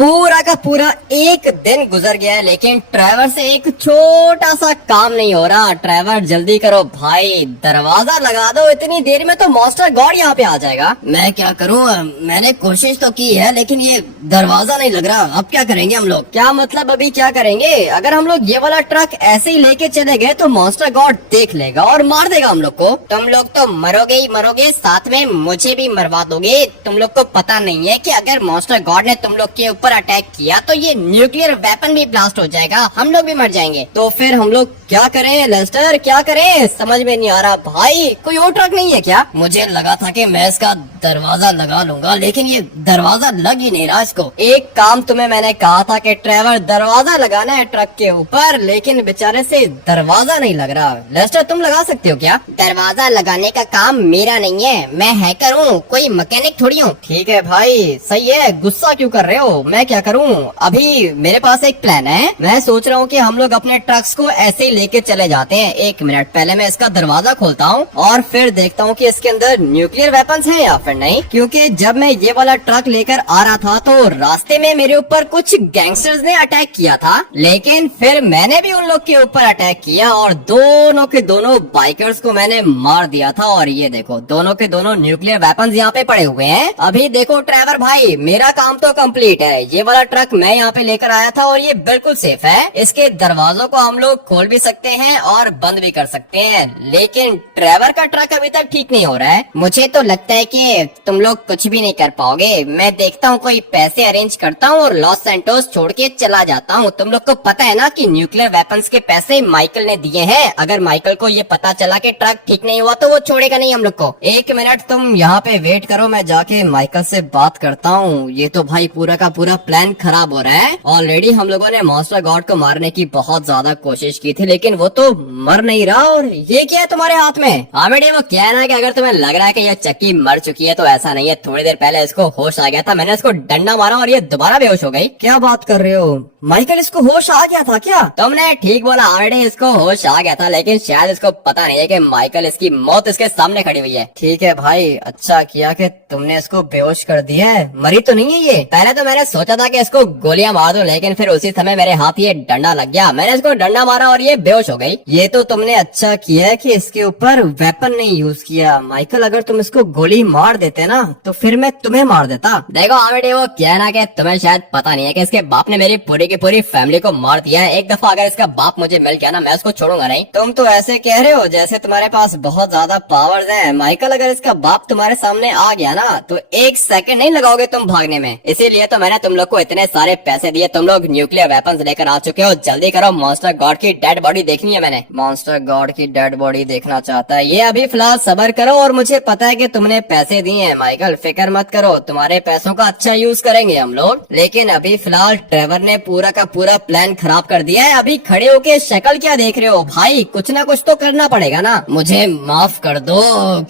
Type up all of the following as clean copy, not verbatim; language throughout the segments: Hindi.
पूरा का पूरा एक दिन गुजर गया है, लेकिन ट्रैवर से एक छोटा सा काम नहीं हो रहा। ट्रैवर जल्दी करो भाई, दरवाजा लगा दो, इतनी देर में तो मॉन्स्टर गॉड यहाँ पे आ जाएगा। मैं क्या करूँ, मैंने कोशिश तो की है लेकिन ये दरवाजा नहीं लग रहा। अब क्या करेंगे हम लोग? क्या मतलब अभी क्या करेंगे? अगर हम लोग ये वाला ट्रक ऐसे ही लेके चले गए तो मॉन्स्टर गॉड देख लेगा और मार देगा हम लोग को। तुम लोग तो मरोगे ही मरोगे, साथ में मुझे भी मरवा दोगे। तुम लोग को पता नहीं है कि अगर मॉन्स्टर गॉड ने तुम लोग के ऊपर अटैक किया तो ये न्यूक्लियर वेपन भी ब्लास्ट हो जाएगा, हम लोग भी मर जाएंगे। तो फिर हम लोग क्या करें लेस्टर, क्या करें? समझ में नहीं आ रहा भाई। कोई और ट्रक नहीं है क्या? मुझे लगा था कि मैं इसका दरवाजा लगा लूंगा, लेकिन ये दरवाजा लग ही नहीं रहा इसको। एक काम तुम्हें मैंने कहा था कि ट्रैवर दरवाजा लगाना है ट्रक के ऊपर, लेकिन बेचारे से दरवाजा नहीं लग रहा। लेस्टर तुम लगा सकते हो क्या? दरवाजा लगाने का काम मेरा नहीं है, मैं हैकर हूँ, कोई मैकेनिक थोड़ी हूँ। ठीक है भाई, सही है, गुस्सा क्यों कर रहे हो? मैं क्या करूँ? अभी मेरे पास एक प्लान है। मैं सोच रहा हूँ कि हम लोग अपने ट्रक्स को ऐसे ही लेके चले जाते हैं। एक मिनट, पहले मैं इसका दरवाजा खोलता हूँ और फिर देखता हूँ कि इसके अंदर न्यूक्लियर वेपन्स हैं या फिर नहीं। क्योंकि जब मैं ये वाला ट्रक लेकर आ रहा था तो रास्ते में मेरे ऊपर कुछ गैंगस्टर्स ने अटैक किया था, लेकिन फिर मैंने भी उन लोग के ऊपर अटैक किया और दोनों के दोनों बाइकर्स को मैंने मार दिया था। और ये देखो, दोनों के दोनों न्यूक्लियर वेपन्स यहाँ पे पड़े हुए हैं। अभी देखो ट्रैवर भाई, मेरा काम तो कंप्लीट है। ये वाला ट्रक मैं यहाँ पे लेकर आया था और ये बिल्कुल सेफ है। इसके दरवाजों को हम लोग खोल भी सकते हैं और बंद भी कर सकते हैं, लेकिन ट्रैवर का ट्रक अभी तक ठीक नहीं हो रहा है। मुझे तो लगता है कि तुम लोग कुछ भी नहीं कर पाओगे। मैं देखता हूँ कोई पैसे अरेंज करता हूँ और लॉस सैंटोस छोड़ के चला जाता हूँ। तुम लोग को पता है ना कि न्यूक्लियर वेपन्स के पैसे माइकल ने दिए हैं। अगर माइकल को ये पता चला कि ट्रक ठीक नहीं हुआ तो वो छोड़ेगा नहीं हम लोग को। एक मिनट तुम यहाँ पे वेट करो, मैं जाके माइकल से बात करता हूँ। ये तो भाई पूरा का पूरा प्लान खराब हो रहा है। ऑलरेडी हम लोगों ने मॉन्स्टर गॉड को मारने की बहुत ज्यादा कोशिश की थी, लेकिन वो तो मर नहीं रहा। और ये क्या है तुम्हारे हाथ में? हाँ बेटी, वो क्या है ना कि अगर तुम्हें लग रहा है कि ये चक्की मर चुकी है तो ऐसा नहीं है। थोड़ी देर पहले इसको होश आ गया था, मैंने इसको डंडा मारा और ये दोबारा बेहोश हो गई। क्या बात कर रहे हो माइकल, इसको होश आ गया था क्या? तुमने ठीक बोला ऑलरेडी, इसको होश आ गया था, लेकिन शायद इसको पता नहीं है कि माइकल, इसकी मौत इसके सामने खड़ी हुई है। ठीक है भाई, अच्छा किया कि तुमने इसको बेहोश कर दिया है। मरी तो नहीं है ये? पहले तो मैंने सोचा था कि इसको गोलियां मार दूं, लेकिन फिर उसी समय मेरे हाथ ये डंडा लग गया। मैंने इसको डंडा मारा और ये बेहोश हो गई। ये तो तुमने अच्छा किया है कि इसके ऊपर वेपन नहीं यूज किया। माइकल, अगर तुम इसको गोली मार देते ना तो फिर मैं तुम्हें मार देता। देखो आमिर, वो क्या है ना कि तुम्हें शायद पता नहीं है कि इसके बाप ने मेरी पूरी की पूरी फैमिली को मार दिया है। एक दफा अगर इसका बाप मुझे मिल गया ना, मैं उसको छोड़ूंगा नहीं। तुम तो ऐसे कह रहे हो जैसे तुम्हारे पास बहुत ज्यादा पावर्स हैं। माइकल, अगर इसका बाप तुम्हारे सामने आ गया ना तो एक सेकंड नहीं लगाओगे तुम भागने में। इसीलिए तो मैंने तुम लोग को इतने सारे पैसे दिए। तुम लोग न्यूक्लियर वेपन्स लेकर आ चुके हो, जल्दी करो, मॉन्स्टर गॉड की डेड बॉडी देखनी है मैंने। मॉन्स्टर गॉड की डेड बॉडी देखना चाहता है ये? अभी फिलहाल सब्र करो, और मुझे पता है कि तुमने पैसे दिए हैं माइकल, फिक्र मत करो, तुम्हारे पैसों का अच्छा यूज करेंगे हम लोग। लेकिन अभी फिलहाल ट्रेवर ने पूरा का पूरा प्लान खराब कर दिया है। अभी खड़े होके शक्ल क्या देख रहे हो भाई? कुछ ना कुछ तो करना पड़ेगा ना। मुझे माफ कर दो,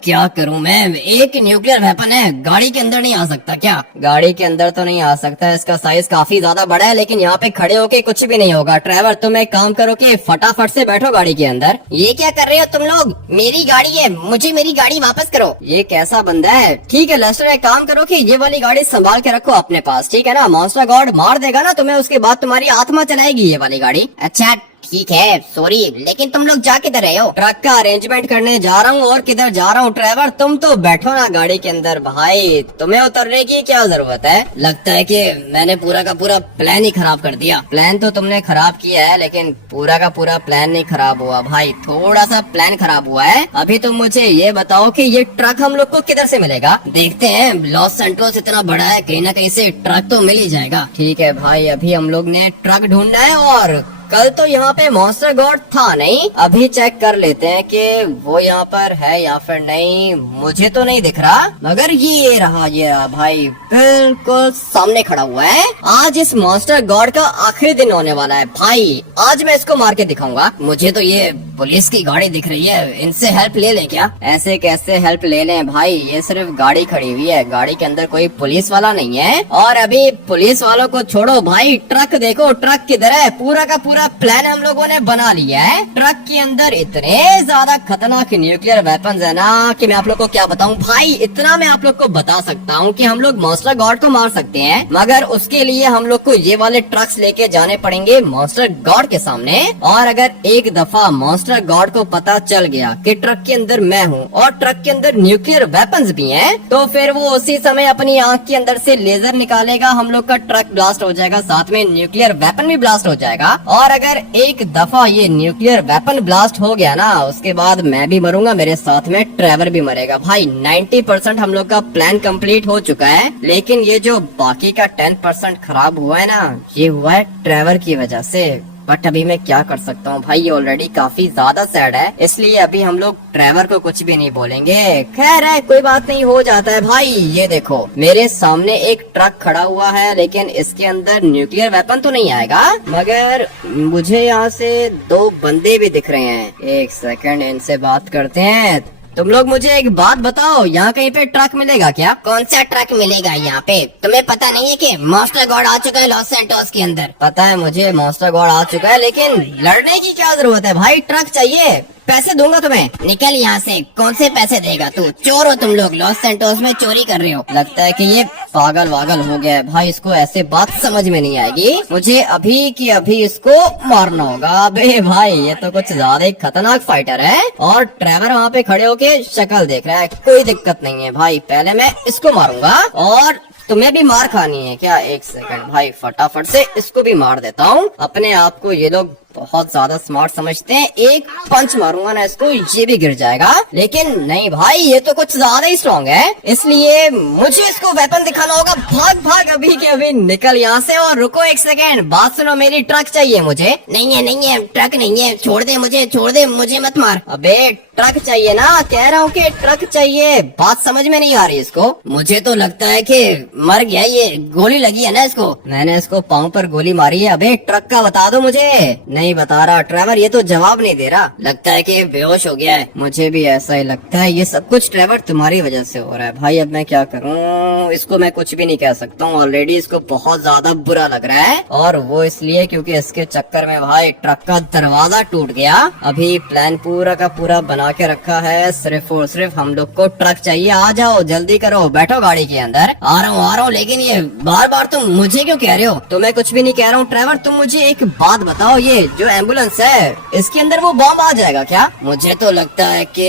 क्या करूँ मैं? एक न्यूक्लियर वेपन है, गाड़ी के अंदर नहीं आ सकता क्या? गाड़ी के अंदर तो नहीं आ सकता, इसका साइज काफी ज्यादा बड़ा है, लेकिन यहाँ पे खड़े होके कुछ भी नहीं होगा। ट्रेवर, तुम एक काम करो कि फटाफट से बैठो गाड़ी के अंदर। ये क्या कर रहे हो तुम लोग? मेरी गाड़ी है, मुझे मेरी गाड़ी वापस करो। ये कैसा बंदा है? ठीक है लेस्टर, एक काम करो कि ये वाली गाड़ी संभाल के रखो अपने पास, ठीक है ना? मॉन्स्टर गॉड मार देगा ना तुम्हें, उसके बाद तुम्हारी आत्मा चलाएगी ये वाली गाड़ी। अच्छा ठीक है, सॉरी, लेकिन तुम लोग जा किधर रहे हो? ट्रक का अरेंजमेंट करने जा रहा हूँ। और किधर जा रहा हूँ ट्रेवर? तुम तो बैठो ना गाड़ी के अंदर भाई, तुम्हें उतरने की क्या जरूरत है? लगता है कि मैंने पूरा का पूरा प्लान ही खराब कर दिया। प्लान तो तुमने खराब किया है, लेकिन पूरा का पूरा प्लान नहीं खराब हुआ भाई, थोड़ा सा प्लान खराब हुआ है। अभी तुम मुझे ये बताओ कि ये ट्रक हम लोग को किधर से मिलेगा? देखते हैं, लॉस सैंटोस इतना बड़ा है, कहीं ना कहीं से ट्रक तो मिल ही जाएगा। ठीक है भाई, अभी हम लोग ने ट्रक ढूंढना है। और कल तो यहाँ पे मॉन्स्टर गॉड था नहीं, अभी चेक कर लेते हैं कि वो यहाँ पर है या फिर नहीं। मुझे तो नहीं दिख रहा, मगर ये रहा भाई, बिल्कुल सामने खड़ा हुआ है। आज इस मॉन्स्टर गॉड का आखिरी दिन होने वाला है भाई, आज मैं इसको मार के दिखाऊंगा। मुझे तो ये पुलिस की गाड़ी दिख रही है, इनसे हेल्प ले लें क्या? ऐसे कैसे हेल्प ले लें भाई, ये सिर्फ गाड़ी खड़ी हुई है, गाड़ी के अंदर कोई पुलिस वाला नहीं है। और अभी पुलिस वालों को छोड़ो भाई, ट्रक देखो, ट्रक किधर है? पूरा का पूरा पूरा प्लान हम लोगों ने बना लिया है। ट्रक के अंदर इतने ज्यादा खतरनाक न्यूक्लियर वेपन्स है ना कि मैं आप लोग को क्या बताऊं भाई। इतना मैं आप लोग को बता सकता हूँ कि हम लोग मॉन्स्टर गॉड को मार सकते हैं, मगर उसके लिए हम लोग को ये वाले ट्रक्स लेके जाने पड़ेंगे मॉन्स्टर गॉड के सामने। और अगर एक दफा मॉन्स्टर गॉड को पता चल गया कि ट्रक के अंदर मैं हूँ और ट्रक के अंदर न्यूक्लियर वेपन्स भी हैं, तो फिर वो उसी समय अपनी आंख के अंदर से लेजर निकालेगा, हम लोग का ट्रक ब्लास्ट हो जाएगा, साथ में न्यूक्लियर वेपन भी ब्लास्ट हो जाएगा। और अगर एक दफा ये न्यूक्लियर वेपन ब्लास्ट हो गया ना, उसके बाद मैं भी मरूंगा, मेरे साथ में ट्रेवर भी मरेगा। भाई 90% हम लोग का प्लान कंप्लीट हो चुका है, लेकिन ये जो बाकी का 10% खराब हुआ है ना, ये हुआ है ट्रेवर की वजह से। बट अभी मैं क्या कर सकता हूँ भाई, ये ऑलरेडी काफी ज्यादा सैड है, इसलिए अभी हम लोग ट्रेवर को कुछ भी नहीं बोलेंगे। खैर है, कोई बात नहीं, हो जाता है भाई। ये देखो मेरे सामने एक ट्रक खड़ा हुआ है, लेकिन इसके अंदर न्यूक्लियर वेपन तो नहीं आएगा, मगर मुझे यहाँ से 2 बंदे भी दिख रहे हैं। एक सेकंड, इनसे बात करते हैं। तुम लोग मुझे एक बात बताओ, यहाँ कहीं पे ट्रक मिलेगा क्या? कौन सा ट्रक मिलेगा यहाँ पे? तुम्हें पता नहीं है कि मॉन्स्टर गॉड आ चुका है लॉस सैंटोस के अंदर? पता है मुझे, मॉन्स्टर गॉड आ चुका है, लेकिन लड़ने की क्या जरूरत है भाई? ट्रक चाहिए, पैसे दूंगा तुम्हें। निकल यहाँ से। कौन से पैसे देगा तू? चोर हो तुम लोग, लॉस सैंटोस में चोरी कर रहे हो। लगता है कि ये पागल वागल हो गया है भाई, इसको ऐसे बात समझ में नहीं आएगी। मुझे अभी की अभी इसको मारना होगा। अबे भाई, ये तो कुछ ज्यादा ही खतरनाक फाइटर है, और ट्रेवर वहाँ पे खड़े होके शक्ल देख रहा है। कोई दिक्कत नहीं है भाई, पहले मैं इसको मारूंगा। और तुम्हें भी मार खानी है क्या? एक सेकंड भाई, फटाफट से इसको भी मार देता हूँ। अपने आप को ये लोग बहुत ज्यादा स्मार्ट समझते हैं, एक पंच मारूंगा ना इसको, ये भी गिर जाएगा। लेकिन नहीं भाई, ये तो कुछ ज्यादा ही स्ट्रॉन्ग है, इसलिए मुझे इसको वेपन दिखाना होगा। भाग भाग, अभी के अभी निकल यहाँ से। और रुको एक सेकंड, बात सुनो मेरी, ट्रक चाहिए मुझे। नहीं है, ट्रक नहीं है, छोड़ दे मुझे, छोड़ दे मुझे, मत मार। अबे ट्रक चाहिए ना, कह रहा हूँ कि ट्रक चाहिए। बात समझ में नहीं आ रही इसको। मुझे तो लगता है कि मर गया, ये गोली लगी है ना इसको। मैंने इसको पाँव पर गोली मारी है। अबे ट्रक का बता दो मुझे। नहीं बता रहा ट्रेवर, ये तो जवाब नहीं दे रहा। लगता है कि बेहोश हो गया है। मुझे भी ऐसा ही लगता है, ये सब कुछ ट्रेवर तुम्हारी वजह से हो रहा है भाई। अब मैं क्या करूँ, इसको मैं कुछ भी नहीं कह सकता हूँ। ऑलरेडी इसको बहुत ज्यादा बुरा लग रहा है, और वो इसलिए क्योंकि इसके चक्कर में भाई ट्रक का दरवाजा टूट गया। अभी प्लान पूरा का पूरा बना के रखा है, सिर्फ और सिर्फ हम लोग को ट्रक चाहिए। आ जाओ, जल्दी करो, बैठो गाड़ी के अंदर। आ रहा हूँ, लेकिन ये बार बार तुम मुझे क्यों कह रहे हो? तो मैं कुछ भी नहीं कह रहा हूँ ट्रेवर, तुम मुझे एक बात बताओ, ये जो एम्बुलेंस है, इसके अंदर वो बॉम्ब आ जाएगा क्या? मुझे तो लगता है कि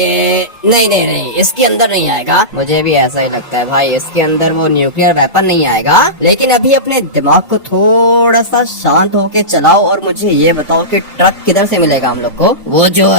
नहीं, इसके अंदर नहीं आएगा। मुझे भी ऐसा ही लगता है भाई, इसके अंदर वो न्यूक्लियर वेपन नहीं आएगा। लेकिन अभी अपने दिमाग को थोड़ा सा शांत होके चलाओ, और मुझे ये बताओ कि ट्रक किधर से मिलेगा हम लोग को? वो जो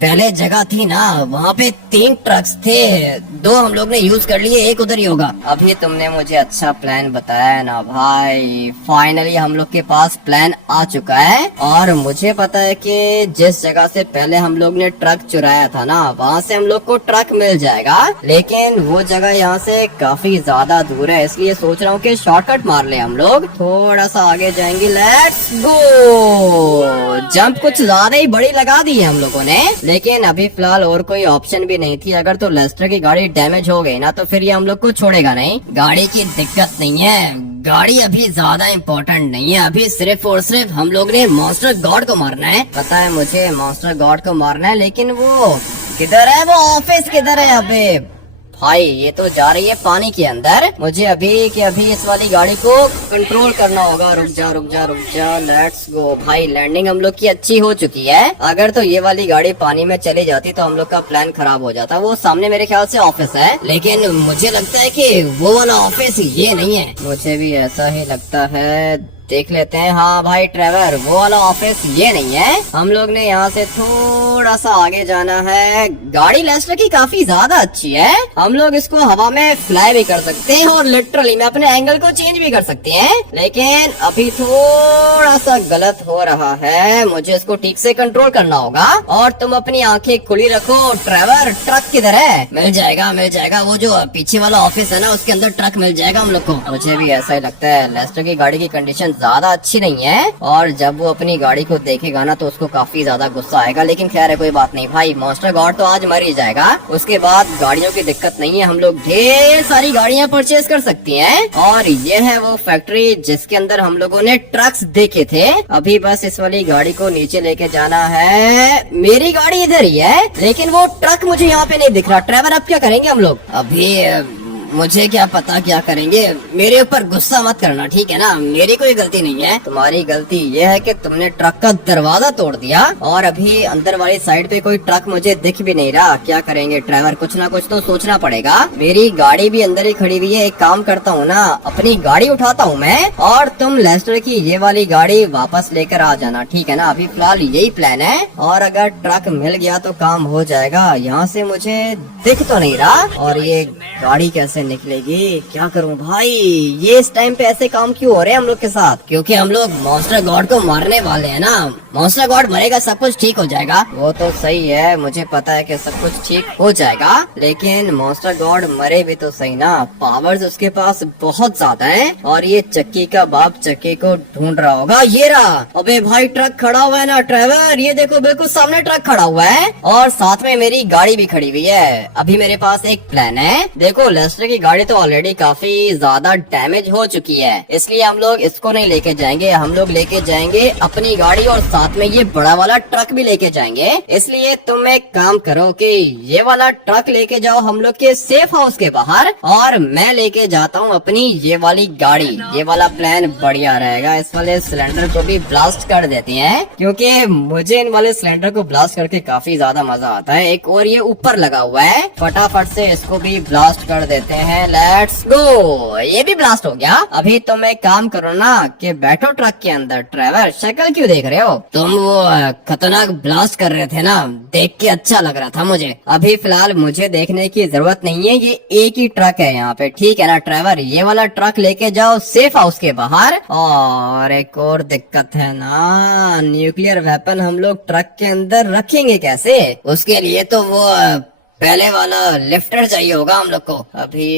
पहले जगह थी ना, वहाँ पे 3 ट्रक्स थे, 2 हम लोग ने यूज कर लिए, एक उधर ही होगा। अभी तुमने मुझे अच्छा प्लान बताया ना भाई। फाइनली हम लोग के पास प्लान आ चुका है, और मुझे पता है कि जिस जगह से पहले हम लोग ने ट्रक चुराया था ना, वहाँ से हम लोग को ट्रक मिल जाएगा। लेकिन वो जगह यहाँ से काफी ज्यादा दूर है, इसलिए सोच रहा हूँ कि शॉर्टकट मार ले हम लोग। थोड़ा सा आगे जाएंगे, लेट्स गो। जंप कुछ ज्यादा ही बड़ी लगा दी है हम लोगों ने, लेकिन अभी फिलहाल और कोई ऑप्शन भी नहीं थी। अगर तो लेस्टर की गाड़ी डैमेज हो गई ना, तो फिर ये हम लोग को छोड़ेगा नहीं। गाड़ी की दिक्कत नहीं है, गाड़ी अभी ज्यादा इम्पोर्टेंट नहीं है। अभी सिर्फ और सिर्फ हम लोग ने मॉन्स्टर गॉड को मारना है। पता है मुझे, मॉन्स्टर गॉड को मारना है, लेकिन वो किधर है? वो ऑफिस किधर है? अबे भाई, ये तो जा रही है पानी के अंदर। मुझे अभी के अभी इस वाली गाड़ी को कंट्रोल करना होगा। रुक जा, लेट्स गो भाई। लैंडिंग हम लोग की अच्छी हो चुकी है। अगर तो ये वाली गाड़ी पानी में चली जाती तो हम लोग का प्लान खराब हो जाता। वो सामने मेरे ख्याल से ऑफिस है, लेकिन मुझे लगता है कि वो वाला ऑफिस ये नहीं है। मुझे भी ऐसा ही लगता है, देख लेते हैं। हाँ भाई ट्रेवर, वो वाला ऑफिस ये नहीं है। हम लोग ने यहाँ से थोड़ा सा आगे जाना है। गाड़ी लेस्टर की काफी ज्यादा अच्छी है, हम लोग इसको हवा में फ्लाई भी कर सकते हैं, और लिटरली में अपने एंगल को चेंज भी कर सकते हैं। लेकिन अभी थोड़ा सा गलत हो रहा है, मुझे इसको ठीक से कंट्रोल करना होगा। और तुम अपनी आंखें खुली रखो। ट्रेवर, ट्रक किधर है? मिल जाएगा, वो जो पीछे वाला ऑफिस है ना, उसके अंदर ट्रक मिल जाएगा हम लोग को। मुझे भी ऐसा ही लगता है। लेस्टर की गाड़ी की कंडीशन ज्यादा अच्छी नहीं है, और जब वो अपनी गाड़ी को देखेगा ना, तो उसको काफी ज्यादा गुस्सा आएगा। लेकिन खैर अरे कोई बात नहीं भाई, मॉन्स्टर गॉड तो आज मर ही जाएगा, उसके बाद गाड़ियों की दिक्कत नहीं है, हम लोग ढेर सारी गाड़ियाँ परचेज कर सकती हैं। और ये है वो फैक्ट्री जिसके अंदर हम लोगों ने ट्रक्स देखे थे। अभी बस इस वाली गाड़ी को नीचे लेके जाना है। मेरी गाड़ी इधर ही है, लेकिन वो ट्रक मुझे यहाँ पे नहीं दिख रहा। ट्रेवर अब क्या करेंगे हम लोग? अभी मुझे क्या पता क्या करेंगे, मेरे ऊपर गुस्सा मत करना, ठीक है ना, मेरी कोई गलती नहीं है। तुम्हारी गलती ये है कि तुमने ट्रक का दरवाजा तोड़ दिया, और अभी अंदर वाली साइड पे कोई ट्रक मुझे दिख भी नहीं रहा। क्या करेंगे ड्राइवर, कुछ ना कुछ तो सोचना पड़ेगा। मेरी गाड़ी भी अंदर ही खड़ी हुई है, एक काम करता हूँ ना, अपनी गाड़ी उठाता हूँ मैं, और तुम लेस्टर की ये वाली गाड़ी वापस लेकर आ जाना, ठीक है ना। अभी फिलहाल यही प्लान है, और अगर ट्रक मिल गया तो काम हो जाएगा। यहाँ से मुझे दिख तो नहीं रहा, और ये गाड़ी कैसे निकलेगी, क्या करूं भाई? ये इस टाइम पे ऐसे काम क्यों हो रहे हैं हम लोग के साथ? क्योंकि हम लोग मॉन्स्टर गॉड को मारने वाले हैं ना। मॉन्स्टर गॉड मरेगा, सब कुछ ठीक हो जाएगा। वो तो सही है, मुझे पता है कि सब कुछ ठीक हो जाएगा, लेकिन मॉन्स्टर गॉड मरे भी तो सही ना। पावर्स उसके पास बहुत ज्यादा है, और ये चक्की का बाप चक्की को ढूंढ रहा होगा। ये रहा। अबे भाई ट्रक खड़ा हुआ है ना ड्राइवर, ये देखो बिल्कुल सामने ट्रक खड़ा हुआ है, और साथ में मेरी गाड़ी भी खड़ी हुई है। अभी मेरे पास एक प्लान है। देखो लेस्टर की गाड़ी तो ऑलरेडी काफी ज्यादा डैमेज हो चुकी है, इसलिए हम लोग इसको नहीं लेके जाएंगे। हम लोग लेके जाएंगे अपनी गाड़ी, और साथ में ये बड़ा वाला ट्रक भी लेके जाएंगे। इसलिए तुम एक काम करो कि ये वाला ट्रक लेके जाओ हम लोग के सेफ हाउस के बाहर, और मैं लेके जाता हूँ अपनी ये वाली गाड़ी। ये वाला प्लान बढ़िया रहेगा। इस वाले सिलेंडर को भी ब्लास्ट कर देते हैं, क्योंकि मुझे इन वाले सिलेंडर को ब्लास्ट करके काफी ज्यादा मजा आता है। एक और ये ऊपर लगा हुआ है, फटाफट से इसको भी ब्लास्ट कर देते हैं। लेट्स गो, ये भी ब्लास्ट हो गया। अभी तुम एक काम करो ना कि बैठो ट्रक के अंदर। ड्राइवर शक्ल क्यों देख रहे हो? तुम वो खतरनाक ब्लास्ट कर रहे थे ना, देख के अच्छा लग रहा था मुझे। अभी फिलहाल मुझे देखने की जरूरत नहीं है, ये एक ही ट्रक है यहाँ पे, ठीक है ना ड्राइवर। ये वाला ट्रक लेके जाओ सेफ हाउस के बाहर। और एक और दिक्कत है ना, न्यूक्लियर वेपन हम लोग ट्रक के अंदर रखेंगे कैसे? उसके लिए तो वो पहले वाला लिफ्टर चाहिए होगा हम लोग को। अभी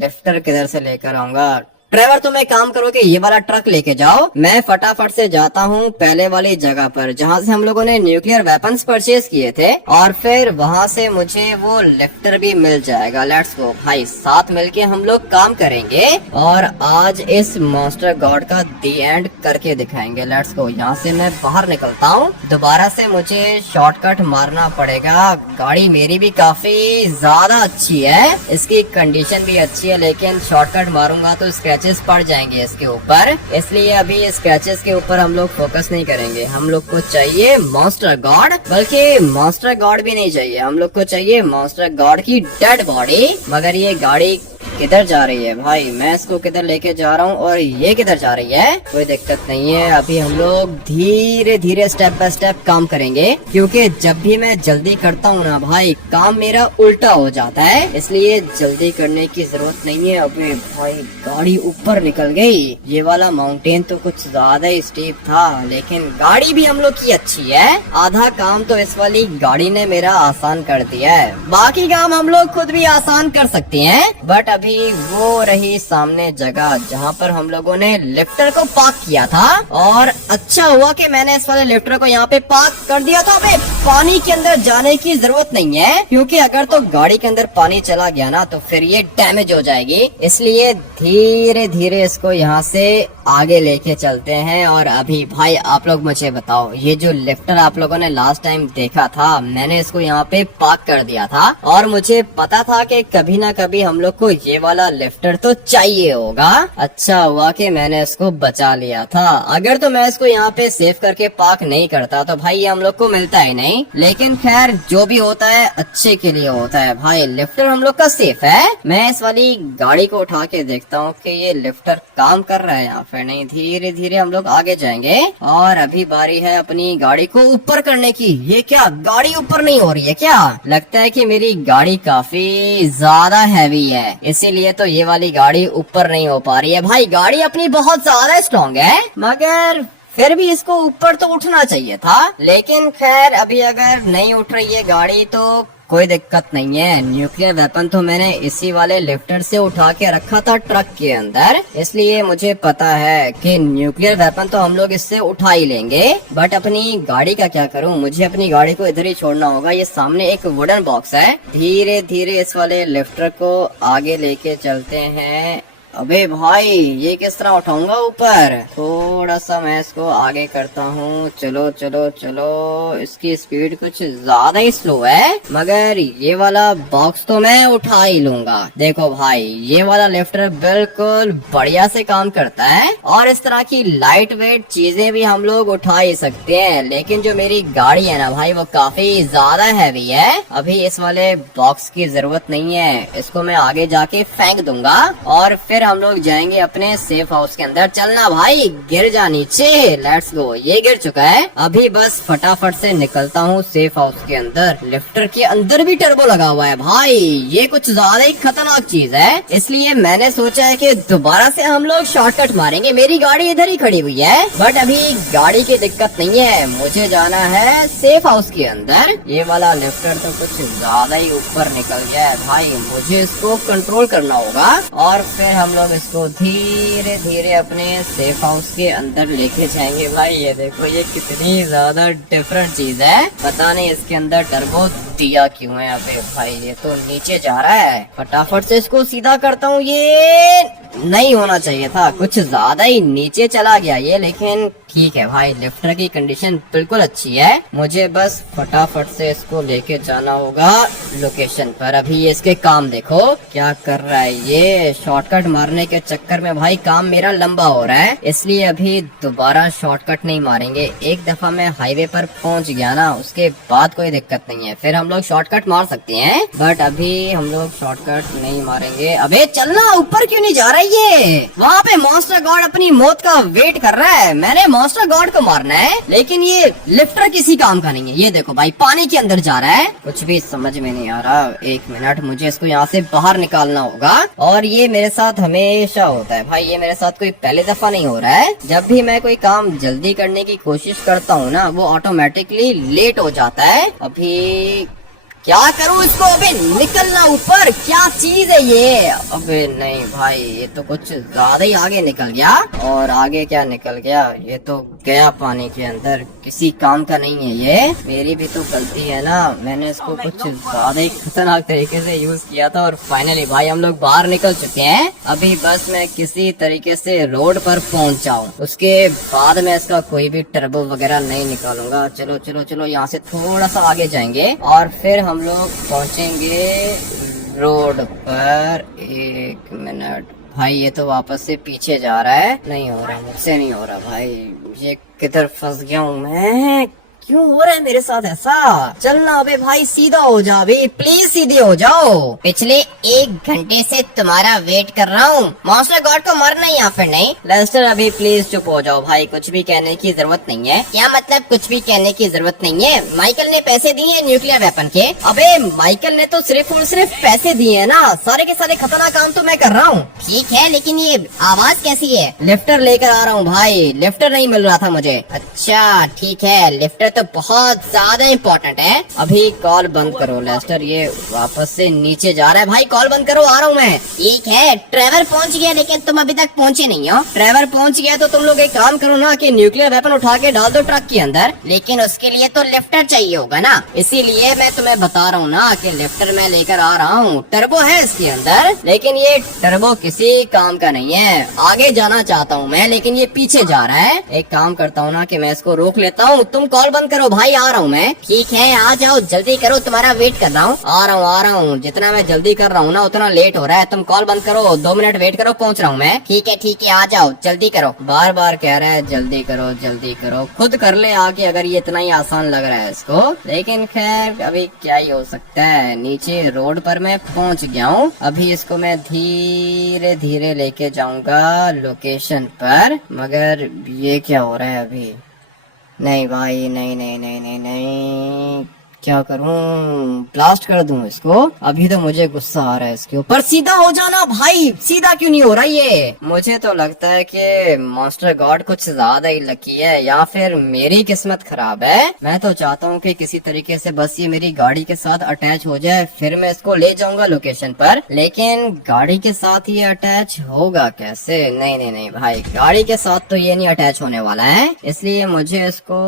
लिफ्टर किधर से लेकर आऊंगा? ड्राइवर तुम एक काम करो कि ये वाला ट्रक लेके जाओ, मैं फटाफट से जाता हूँ पहले वाली जगह पर जहाँ से हम लोगों ने न्यूक्लियर वेपन्स परचेज किए थे, और फिर वहाँ से मुझे वो लिफ्टर भी मिल जाएगा। लेट्स गो भाई, साथ मिलके हम लोग काम करेंगे, और आज इस मॉन्स्टर गॉड का दी एंड करके दिखाएंगे। लेट्स गो, यहाँ से मैं बाहर निकलता हूँ। दोबारा से मुझे शॉर्टकट मारना पड़ेगा। गाड़ी मेरी भी काफी ज्यादा अच्छी है, इसकी कंडीशन भी अच्छी है, लेकिन शॉर्टकट मारूंगा तो स्क्रैचेस पड़ जाएंगे इसके ऊपर, इसलिए अभी स्क्रैचेस के ऊपर हम लोग फोकस नहीं करेंगे। हम लोग को चाहिए मॉन्स्टर गॉड, बल्कि मॉन्स्टर गॉड भी नहीं चाहिए, हम लोग को चाहिए मॉन्स्टर गॉड की डेड बॉडी। मगर ये गाड़ी किधर जा रही है भाई? मैं इसको किधर लेके जा रहा हूँ, और ये किधर जा रही है? कोई दिक्कत नहीं है, अभी हम लोग धीरे धीरे स्टेप बाय स्टेप काम करेंगे, क्योंकि जब भी मैं जल्दी करता हूँ ना भाई, काम मेरा उल्टा हो जाता है, इसलिए जल्दी करने की जरूरत नहीं है। अबे भाई गाड़ी ऊपर निकल गई। ये वाला माउंटेन तो कुछ ज्यादा ही स्टीप था, लेकिन गाड़ी भी हम लोग की अच्छी है। आधा काम तो इस वाली गाड़ी ने मेरा आसान कर दिया है, बाकी काम हम लोग खुद भी आसान कर सकते हैं। बट अभी वो रही सामने जगह जहाँ पर हम लोगों ने लिफ्टर को पार्क किया था, और अच्छा हुआ कि मैंने इस वाले लिफ्टर को यहाँ पे पार्क कर दिया था। अबे पानी के अंदर जाने की जरूरत नहीं है, क्योंकि अगर तो गाड़ी के अंदर पानी चला गया ना तो फिर ये डैमेज हो जाएगी, इसलिए धीरे धीरे इसको यहाँ से आगे लेके चलते हैं। और अभी भाई आप लोग मुझे बताओ, ये जो लिफ्टर आप लोगों ने लास्ट टाइम देखा था, मैंने इसको यहाँ पे पार्क कर दिया था, और मुझे पता था कि कभी ना कभी हम लोग को ये वाला लिफ्टर तो चाहिए होगा। अच्छा हुआ कि मैंने इसको बचा लिया था, अगर तो मैं इसको यहाँ पे सेव करके पार्क नहीं करता तो भाई ये हम लोग को मिलता ही नहीं। लेकिन खैर जो भी होता है अच्छे के लिए होता है भाई। लिफ्टर हम लोग का सेफ है। मैं इस वाली गाड़ी को उठा के देखता हूँ कि ये लिफ्टर काम कर रहा है यहाँ पे नहीं। धीरे धीरे हम लोग आगे जाएंगे, और अभी बारी है अपनी गाड़ी को ऊपर करने की। ये क्या, गाड़ी ऊपर नहीं हो रही है क्या? लगता है कि मेरी गाड़ी काफी ज्यादा हैवी है, इसीलिए तो ये वाली गाड़ी ऊपर नहीं हो पा रही है। भाई गाड़ी अपनी बहुत ज्यादा स्ट्रॉन्ग है, मगर फिर भी इसको ऊपर तो उठना चाहिए था। लेकिन खैर अभी अगर नहीं उठ रही है गाड़ी तो कोई दिक्कत नहीं है, न्यूक्लियर वेपन तो मैंने इसी वाले लिफ्टर से उठा के रखा था ट्रक के अंदर, इसलिए मुझे पता है कि न्यूक्लियर वेपन तो हम लोग इससे उठा ही लेंगे। बट अपनी गाड़ी का क्या करूं, मुझे अपनी गाड़ी को इधर ही छोड़ना होगा। ये सामने एक वुडन बॉक्स है, धीरे धीरे इस वाले लिफ्टर को आगे लेके चलते हैं। अबे भाई ये किस तरह उठाऊंगा ऊपर, थोड़ा सा मैं इसको आगे करता हूँ। चलो चलो चलो, इसकी स्पीड कुछ ज्यादा ही स्लो है, मगर ये वाला बॉक्स तो मैं उठा ही लूंगा। देखो भाई ये वाला लिफ्टर बिल्कुल बढ़िया से काम करता है और इस तरह की लाइट वेट चीजें भी हम लोग उठा ही सकते हैं। लेकिन जो मेरी गाड़ी है ना भाई वो काफी ज्यादा हैवी है, अभी इस वाले बॉक्स की जरूरत नहीं है, इसको मैं आगे जाके फेंक दूंगा और फिर हम लोग जाएंगे अपने सेफ हाउस के अंदर। चलना भाई, गिर जा नीचे, लेट्स गो। ये गिर चुका है, अभी बस फटाफट से निकलता हूँ सेफ हाउस के अंदर। लिफ्टर के अंदर भी टर्बो लगा हुआ है भाई, ये कुछ ज्यादा ही खतरनाक चीज है, इसलिए मैंने सोचा है कि दोबारा से हम लोग शॉर्टकट मारेंगे। मेरी गाड़ी इधर ही खड़ी हुई है, बट अभी गाड़ी की दिक्कत नहीं है, मुझे जाना है सेफ हाउस के अंदर। ये वाला लिफ्टर तो कुछ ज्यादा ही ऊपर निकल गया है भाई, मुझे इसको कंट्रोल करना होगा और फिर हम लोग इसको धीरे धीरे अपने सेफ हाउस के अंदर लेके जाएंगे। भाई ये देखो, ये कितनी ज्यादा डिफरेंट चीज है, पता नहीं इसके अंदर टर्बो दिया क्यों है। अबे भाई ये तो नीचे जा रहा है, फटाफट से इसको सीधा करता हूँ। ये नहीं होना चाहिए था, कुछ ज्यादा ही नीचे चला गया ये, लेकिन ठीक है भाई, लिफ्टर की कंडीशन बिल्कुल अच्छी है। मुझे बस फटाफट से इसको लेके जाना होगा लोकेशन पर। अभी ये इसके काम देखो क्या कर रहा है, ये शॉर्टकट मारने के चक्कर में भाई काम मेरा लंबा हो रहा है, इसलिए अभी दोबारा शॉर्टकट नहीं मारेंगे। एक दफा मैं हाईवे पर पहुंच गया ना, उसके बाद कोई दिक्कत नहीं है, फिर हम लोग शॉर्टकट मार सकते हैं, बट अभी हम लोग शॉर्टकट नहीं मारेंगे। अबे चलना, ऊपर क्यों नहीं जा रहा है ये? वहाँ पे मॉन्स्टर गॉड अपनी मौत का वेट कर रहा है, मैंने मॉन्स्टर गॉड को मारना है, लेकिन ये लिफ्टर किसी काम का नहीं है। ये देखो भाई पानी के अंदर जा रहा है, कुछ भी समझ में नहीं आ रहा। एक मिनट, मुझे इसको यहाँ से बाहर निकालना होगा। और ये मेरे साथ हमेशा होता है भाई, ये मेरे साथ कोई पहले दफा नहीं हो रहा है। जब भी मैं कोई काम जल्दी करने की कोशिश करता हूँ ना, वो ऑटोमेटिकली लेट हो जाता है। अभी क्या करूं इसको? अबे निकलना ऊपर, क्या चीज है ये? अबे नहीं भाई, ये तो कुछ ज्यादा ही आगे निकल गया। और आगे क्या निकल गया, ये तो गया पानी के अंदर, किसी काम का नहीं है ये। मेरी भी तो गलती है ना, मैंने इसको कुछ ज्यादा ही खतरनाक तरीके से यूज किया था। और फाइनली भाई हम लोग बाहर निकल चुके हैं, अभी बस मैं किसी तरीके से रोड पर पहुंच जाऊं, उसके बाद मैं इसका कोई भी टर्बो वगैरह नहीं निकालूंगा। चलो चलो चलो, यहाँ से थोड़ा सा आगे जाएंगे और फिर हम लोग पहुंचेंगे रोड पर। एक मिनट भाई, ये तो वापस से पीछे जा रहा है, नहीं हो रहा, मुझसे नहीं हो रहा भाई, ये किधर फंस गया हूँ मैं? क्यों हो रहा है मेरे साथ ऐसा? चलना अबे भाई, सीधा हो जा अभी, प्लीज सीधे हो जाओ। पिछले 1 घंटे से तुम्हारा वेट कर रहा हूँ, मॉन्स्टर गॉड को मारना या फिर नहीं? लेस्टर अभी प्लीज चुप हो जाओ भाई, कुछ भी कहने की जरूरत नहीं है। क्या मतलब कुछ भी कहने की जरूरत नहीं है? माइकल ने पैसे दिए हैं न्यूक्लियर वेपन के। अबे माइकल ने तो सिर्फ और सिर्फ पैसे दिए हैं ना, सारे के सारे खतरनाक काम तो मैं कर रहा हूँ। ठीक है, लेकिन ये आवाज कैसी है? लिफ्टर लेकर आ रहा हूँ भाई, लिफ्टर नहीं मिल रहा था मुझे। अच्छा ठीक है, लिफ्टर तो बहुत ज्यादा इम्पोर्टेंट है। अभी कॉल बंद करो लेस्टर, ये वापस से नीचे जा रहा है भाई, कॉल बंद करो, आ रहा हूँ मैं। ठीक है, ट्रेवर पहुंच गया, लेकिन तुम अभी तक पहुंचे नहीं हो। ट्रेवर पहुंच गया तो तुम लोग एक काम करो ना कि न्यूक्लियर वेपन उठा के डाल दो ट्रक के अंदर। लेकिन उसके लिए तो लिफ्टर चाहिए होगा ना। इसीलिए मैं तुम्हें बता रहा हूँ ना कि लिफ्टर मैं लेकर आ रहा हूँ। टर्बो है इसके अंदर, लेकिन ये टर्बो किसी काम का नहीं है। आगे जाना चाहता हूँ मैं, लेकिन ये पीछे जा रहा है। एक काम करता हूँ ना कि मैं इसको रोक लेता हूँ, तुम कॉल बंद करो भाई, आ रहा हूँ मैं। ठीक है, आ जाओ, जल्दी करो, तुम्हारा वेट कर रहा हूँ। आ रहा हूँ, जितना मैं जल्दी कर रहा हूँ ना उतना लेट हो रहा है। तुम कॉल बंद करो, 2 मिनट वेट करो, पहुँच रहा हूँ मैं। ठीक है, आ जाओ, जल्दी करो। बार बार कह रहा है जल्दी करो जल्दी करो, खुद कर ले आके अगर ये इतना ही आसान लग रहा है इसको। लेकिन खैर अभी क्या ही हो सकता है, नीचे रोड पर मैं पहुँच गया हूँ। अभी इसको मैं धीरे धीरे लेके जाऊंगा लोकेशन पर। मगर ये क्या हो रहा है अभी? नहीं भाई, नहीं नहीं नहीं नहीं नहीं, क्या करूं, ब्लास्ट कर दूं इसको? अभी तो मुझे गुस्सा आ रहा है इसके ऊपर। सीधा हो जाना भाई, सीधा क्यों नहीं हो रहा ये? मुझे तो लगता है कि मॉन्स्टर गॉड कुछ ज्यादा ही लकी है या फिर मेरी किस्मत खराब है। मैं तो चाहता हूँ कि किसी तरीके से बस ये मेरी गाड़ी के साथ अटैच हो जाए, फिर मैं इसको ले जाऊंगा लोकेशन पर। लेकिन गाड़ी के साथ ये अटैच होगा कैसे? नहीं नहीं नहीं भाई, गाड़ी के साथ तो ये नहीं अटैच होने वाला है, इसलिए मुझे इसको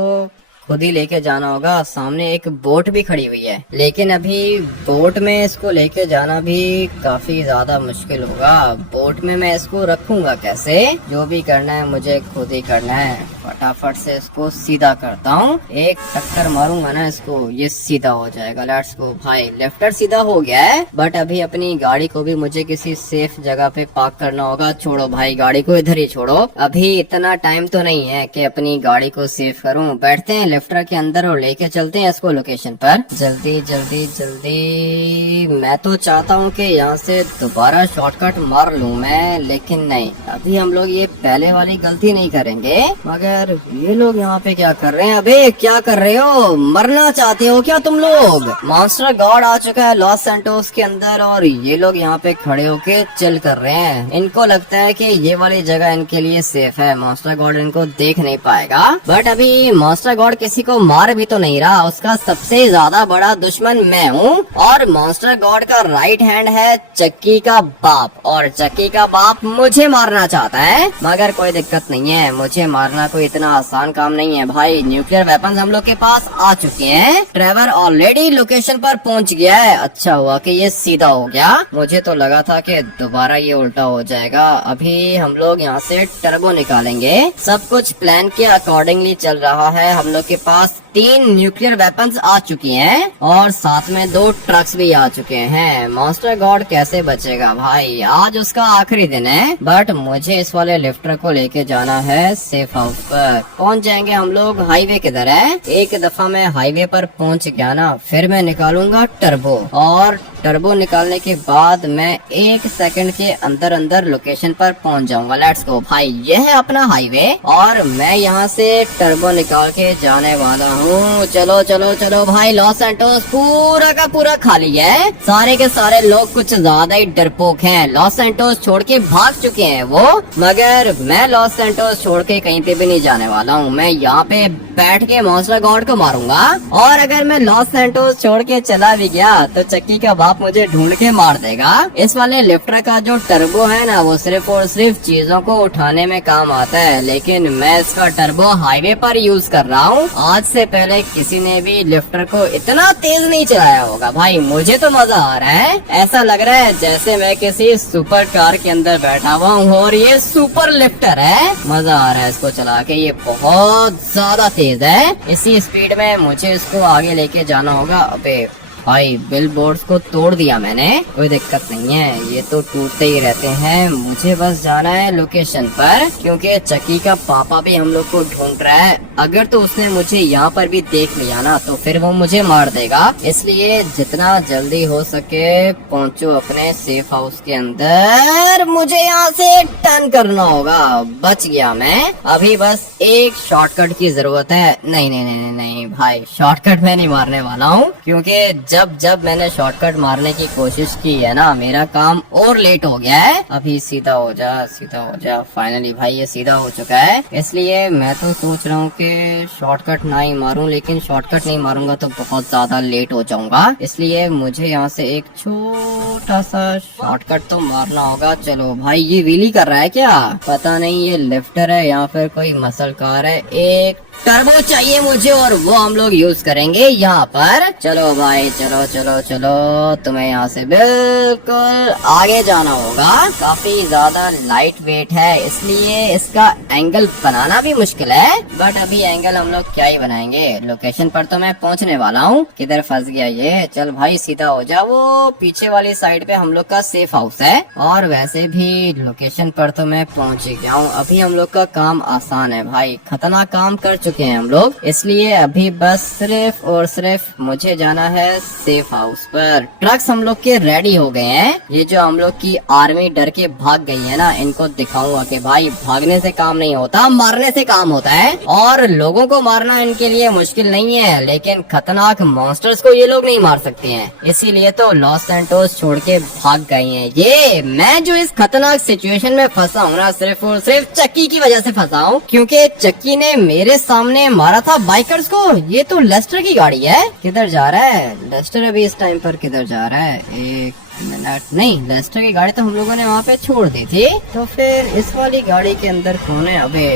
खुद ही लेके जाना होगा। सामने एक बोट भी खड़ी हुई है, लेकिन अभी बोट में इसको लेके जाना भी काफी ज्यादा मुश्किल होगा। बोट में मैं इसको रखूंगा कैसे? जो भी करना है मुझे खुद ही करना है। फटाफट से इसको सीधा करता हूँ, एक टक्कर मारूंगा ना इसको, ये सीधा हो जाएगा। लेट्स गो भाई, लिफ्टर सीधा हो गया है, बट अभी अपनी गाड़ी को भी मुझे किसी सेफ जगह पे पार्क करना होगा। छोड़ो भाई, गाड़ी को इधर ही छोड़ो, अभी इतना टाइम तो नहीं है कि अपनी गाड़ी को सेफ करूँ। बैठते हैं लिफ्टर के अंदर और लेके चलते हैं इसको लोकेशन पर। जल्दी जल्दी जल्दी। मैं तो चाहता हूँ कि यहाँ से दोबारा शॉर्टकट मार लूँ मैं, लेकिन नहीं, अभी हम लोग ये पहले वाली गलती नहीं करेंगे। मगर ये लोग यहाँ पे क्या कर रहे हैं? अबे क्या कर रहे हो? मरना चाहते हो क्या तुम लोग? मॉन्स्टर गॉड आ चुका है लॉस सैंटोस के अंदर और ये लोग यहाँ पे खड़े होके चिल कर रहे हैं। इनको लगता है कि ये वाली जगह इनके लिए सेफ है, मॉन्स्टर गॉड इनको देख नहीं पाएगा। बट अभी मॉन्स्टर गॉड किसी को मार भी तो नहीं रहा, उसका सबसे ज्यादा बड़ा दुश्मन मैं हूँ। और मॉन्स्टर गॉड का राइट हैंड है चक्की का बाप, और चक्की का बाप मुझे मारना चाहता है। मगर कोई दिक्कत नहीं है, मुझे मारना कोई इतना आसान काम नहीं है भाई। न्यूक्लियर वेपन्स हम लोग के पास आ चुके हैं। ट्रेवर ऑलरेडी लोकेशन पर पहुंच गया है। अच्छा हुआ कि ये सीधा हो गया, मुझे तो लगा था कि दोबारा ये उल्टा हो जाएगा। अभी हम लोग यहाँ से टर्बो निकालेंगे। सब कुछ प्लान के अकॉर्डिंगली चल रहा है। हम लोग के पास 3 न्यूक्लियर वेपन्स आ चुकी हैं और साथ में 2 ट्रक्स भी आ चुके हैं। मॉन्स्टर गॉड कैसे बचेगा भाई? आज उसका आखिरी दिन है, बट मुझे इस वाले लिफ्टर को लेके जाना है सेफ हाउस पर। पहुंच जाएंगे हम लोग। हाईवे किधर है? एक दफा मैं हाईवे पर पहुंच गया ना, फिर मैं निकालूंगा टर्बो, और टर्बो निकालने के बाद मैं 1 सेकंड के अंदर अंदर लोकेशन पर पहुंच जाऊंगा। लेट्स गो भाई, ये है अपना हाईवे और मैं यहाँ से टर्बो निकाल के जाने वाला हूँ। चलो चलो चलो भाई, लॉस सैंटोस पूरा का पूरा खाली है। सारे के सारे लोग कुछ ज्यादा ही डरपोक हैं। लॉस सैंटोस छोड़ के भाग चुके हैं वो, मगर मैं लॉस सैंटोस छोड़ के कहीं पे भी नहीं जाने वाला हूँ। मैं यहाँ पे बैठ के मॉन्स्टर गॉड को मारूंगा, और अगर मैं लॉस सैंटोस छोड़ के चला भी गया तो चक्की का बाप मुझे ढूंढ के मार देगा। इस वाले लिफ्टर का जो टर्बो है ना, वो सिर्फ और सिर्फ चीजों को उठाने में काम आता है, लेकिन मैं इसका टर्बो हाईवे पर यूज कर रहा हूँ। आज से पहले किसी ने भी लिफ्टर को इतना तेज नहीं चलाया होगा भाई। मुझे तो मजा आ रहा है, ऐसा लग रहा है जैसे मैं किसी सुपर कार के अंदर बैठा हुआ हूँ और ये सुपर लिफ्टर है। मजा आ रहा है इसको चला के, ये बहुत ज्यादा तेज है। इसी स्पीड में मुझे इसको आगे लेके जाना होगा। अबे भाई, बिल बोर्ड्स को तोड़ दिया मैंने, कोई दिक्कत नहीं है, ये तो टूटते ही रहते हैं। मुझे बस जाना है लोकेशन पर, क्योंकि चक्की का पापा भी हम लोग को ढूंढ रहा है। अगर तो उसने मुझे यहाँ पर भी देख लिया ना, तो फिर वो मुझे मार देगा। इसलिए जितना जल्दी हो सके पहुँचो अपने सेफ हाउस के अंदर। मुझे यहाँ से टर्न करना होगा। बच गया मैं। अभी बस एक शॉर्टकट की जरूरत है। नहीं नहीं नहीं नहीं भाई, शॉर्टकट मैं नहीं मारने वाला हूँ, क्योंकि जब मैंने शॉर्टकट मारने की कोशिश की है ना, मेरा काम और लेट हो गया है। अभी सीधा हो जा, सीधा हो जा। फाइनली भाई ये सीधा हो चुका है। इसलिए मैं तो सोच रहा हूँ कि शॉर्टकट ना ही मारूं, लेकिन शॉर्टकट नहीं मारूंगा तो बहुत ज्यादा लेट हो जाऊंगा। इसलिए मुझे यहाँ से एक छोटा सा शॉर्टकट तो मारना होगा। चलो भाई, ये व्हीली कर रहा है क्या? पता नहीं ये लिफ्टर है या फिर कोई मसल कार है। एक टर्बो चाहिए मुझे और वो हम लोग यूज करेंगे यहाँ पर। चलो भाई, चलो चलो चलो, तुम्हें यहाँ से बिल्कुल आगे जाना होगा। काफी ज्यादा लाइट वेट है, इसलिए इसका एंगल बनाना भी मुश्किल है, बट अभी एंगल हम लोग क्या ही बनाएंगे। लोकेशन पर तो मैं पहुँचने वाला हूँ। किधर फंस गया ये? चल भाई सीधा हो जा। वो पीछे वाली साइड पे हम लोग का सेफ हाउस है, और वैसे भी लोकेशन पर तो मैं पहुँच ही गया हूँ। अभी हम लोग का काम आसान है भाई, खतरनाक काम कर चुके हैं हम लोग, इसलिए अभी बस सिर्फ और सिर्फ मुझे जाना है सेफ हाउस पर। ट्रक्स हम लोग के रेडी हो गए हैं। ये जो हम लोग की आर्मी डर के भाग गई है ना, इनको दिखाऊंगा कि भाई भागने से काम नहीं होता, मारने से काम होता है। और लोगों को मारना इनके लिए मुश्किल नहीं है, लेकिन खतरनाक मॉन्स्टर्स को ये लोग नहीं मार सकते हैं, इसीलिए तो लॉस सैंटोस छोड़ के भाग गए हैं। ये मैं जो इस खतरनाक सिचुएशन में फंसा हूँ ना, सिर्फ और सिर्फ चक्की की वजह से फंसा हूँ, क्योंकि चक्की ने मेरे सामने मारा था बाइकर्स को। ये तो लेस्टर की गाड़ी है। किधर जा रहा है लेस्टर? अभी इस टाइम पर किधर जा रहा है? एक मिनट, नहीं, लेस्टर की गाड़ी तो हम लोगों ने वहाँ पे छोड़ दी थी, तो फिर इस वाली गाड़ी के अंदर कौन है? अबे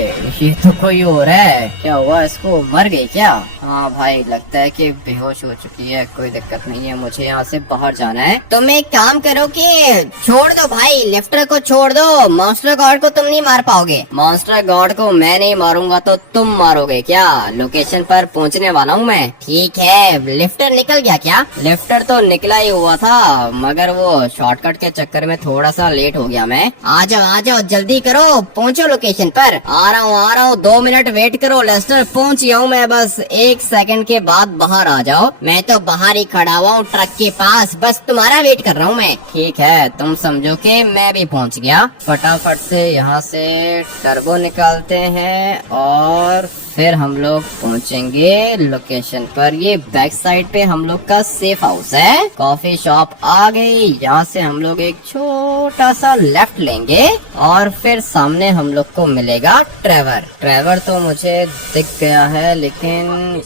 ये तो कोई और है। क्या हुआ इसको? मर गई क्या? हाँ भाई, लगता है कि बेहोश हो चुकी है। कोई दिक्कत नहीं है, मुझे यहाँ से बाहर जाना है। तुम एक काम करो कि छोड़ दो भाई, लिफ्टर को छोड़ दो। मॉन्स्टर गॉड को तुम नहीं मार पाओगे। मॉन्स्टर गॉड को मैं नहीं मारूंगा तो तुम मारोगे क्या? लोकेशन पर पहुँचने वाला हूँ मैं। ठीक है, लिफ्टर निकल गया क्या? लिफ्टर तो निकला ही हुआ था, मगर वो शॉर्टकट के चक्कर में थोड़ा सा लेट हो गया मैं। आ जाओ जल्दी करो, पहुंचो लोकेशन पर। आ रहा हूँ 2 मिनट वेट करो लेस्टर, पहुंच गया हूँ मैं। बस 1 सेकंड के बाद बाहर आ जाओ। मैं तो बाहर ही खड़ा हुआ हूँ ट्रक के पास, बस तुम्हारा वेट कर रहा हूँ मैं। ठीक है, तुम समझो कि मैं भी पहुंच गया। फटाफट से यहाँ से टर्बो निकालते हैं और फिर हम लोग पहुंचेंगे लोकेशन पर। ये बैक साइड पे हम लोग का सेफ हाउस है। कॉफी शॉप आ गई। यहाँ से हम लोग एक छोटा सा लेफ्ट लेंगे और फिर सामने हम लोग को मिलेगा ट्रेवर। ट्रेवर तो मुझे दिख गया है, लेकिन